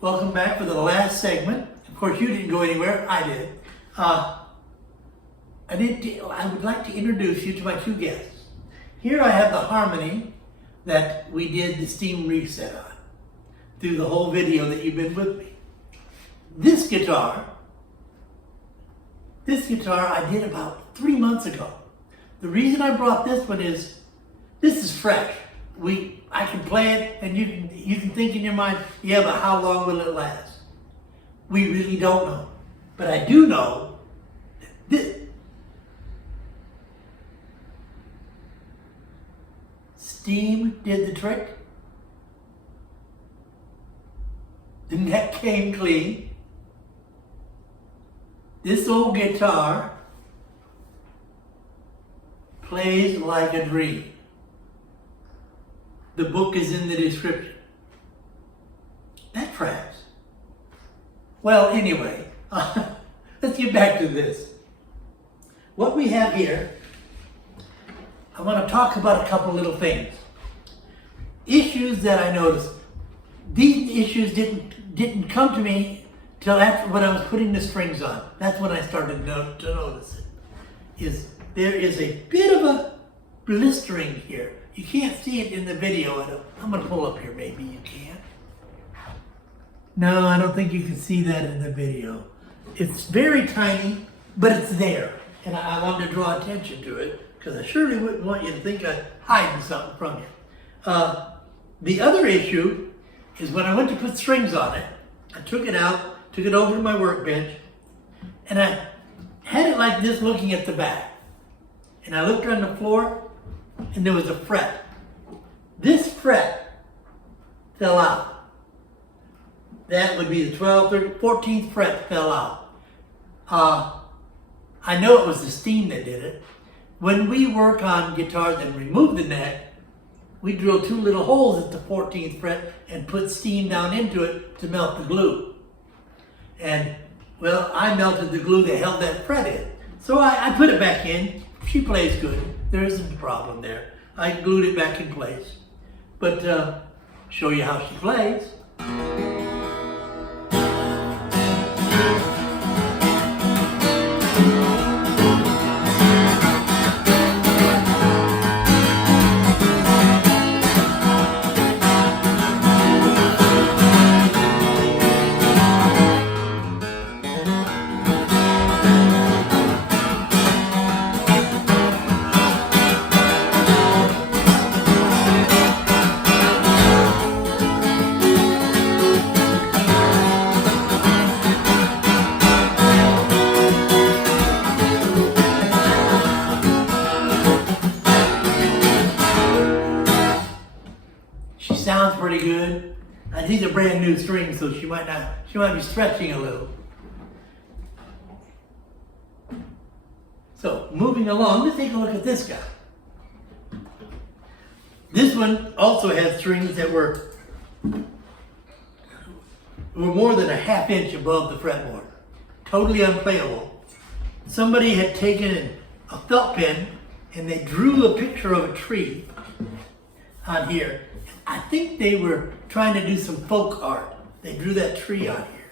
Welcome back for the last segment. Of course, you didn't go anywhere. I did. I would like to introduce you to my two guests. Here I have the harmony that we did the steam reset on through the whole video that you've been with me. This guitar I did about 3 months ago. The reason I brought this one is, this is fresh. I can play it and you can think in your mind, yeah, but how long will it last? We really don't know. But I do know that steam did the trick. The neck came clean. This old guitar plays like a dream. The book is in the description. That tracks. Well, anyway, let's get back to this. What we have here, I want to talk about a couple little things. Issues that I noticed. These issues didn't come to me till after when I was putting the strings on. That's when I started to notice it. There is a bit of a blistering here. You can't see it in the video. I'm going to pull up here. Maybe you can. No, I don't think you can see that in the video. It's very tiny, but it's there. And I wanted to draw attention to it because I surely wouldn't want you to think I'm hiding something from you. The other issue is when I went to put strings on it, I took it out, took it over to my workbench, and I had it like this looking at the back. And I looked on the floor, and there was a fret. This fret fell out. That would be the 12th, 13th, 14th fret fell out. I know it was the steam that did it. When we work on guitars and remove the neck, we drill 2 little holes at the 14th fret and put steam down into it to melt the glue. And, well, I melted the glue that held that fret in. So I put it back in. She plays good. There isn't a problem there. I glued it back in place. But show you how she plays. Sounds pretty good. And these are brand new strings, so she might be stretching a little. So moving along, let's take a look at this guy. This one also has strings that were more than a ½ inch above the fretboard. Totally unplayable. Somebody had taken a felt pen and they drew a picture of a tree on here. I think they were trying to do some folk art. They drew that tree on here.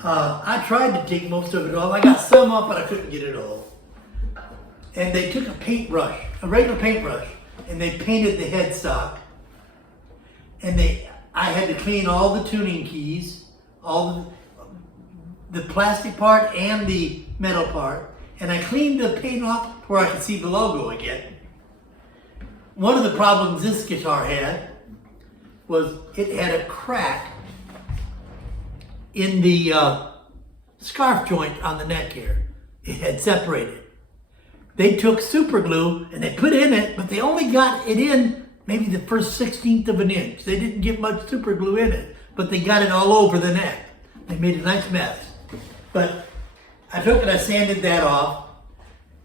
I tried to take most of it off. I got some off, but I couldn't get it all. And they took a paintbrush, a regular paintbrush, and they painted the headstock. And I had to clean all the tuning keys, all the plastic part and the metal part. And I cleaned the paint off where I could see the logo again. One of the problems this guitar had was it had a crack in the scarf joint on the neck here. It had separated. They took super glue and they put in it, but they only got it in maybe the first 1/16 of an inch. They didn't get much super glue in it, but they got it all over the neck. They made a nice mess. But I took it, I sanded that off.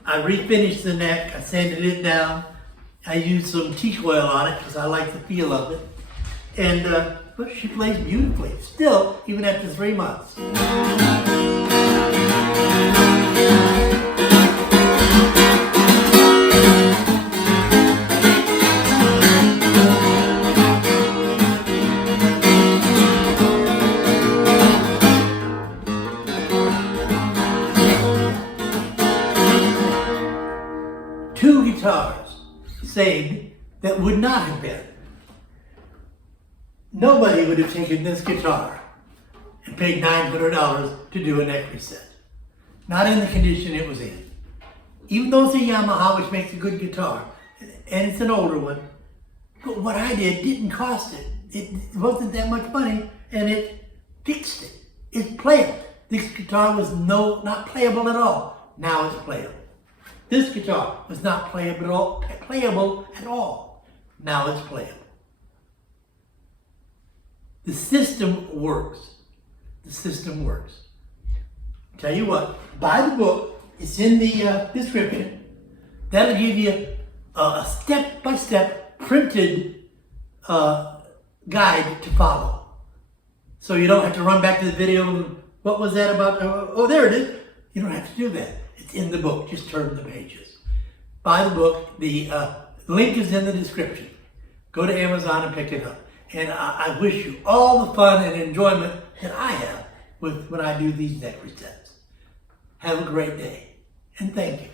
I refinished the neck, I sanded it down. I used some teak oil on it because I like the feel of it. And but she plays beautifully, still, even after 3 months. saved that would not have been. Nobody would have taken this guitar and paid $900 to do a neck reset. Not in the condition it was in. Even though it's a Yamaha, which makes a good guitar, and it's an older one, but what I did didn't cost it. It wasn't that much money, and it fixed it. It's playable. This guitar was not playable at all. Now it's playable. This guitar was not playable at all. Now it's playable. The system works. The system works. Tell you what, buy the book. It's in the description. That'll give you a step-by-step printed guide to follow. So you don't have to run back to the video and what was that about? Oh, there it is. You don't have to do that. It's in the book. Just turn the pages. Buy the book. The link is in the description. Go to Amazon and pick it up. And I wish you all the fun and enjoyment that I have when I do these neck resets. Have a great day. And thank you.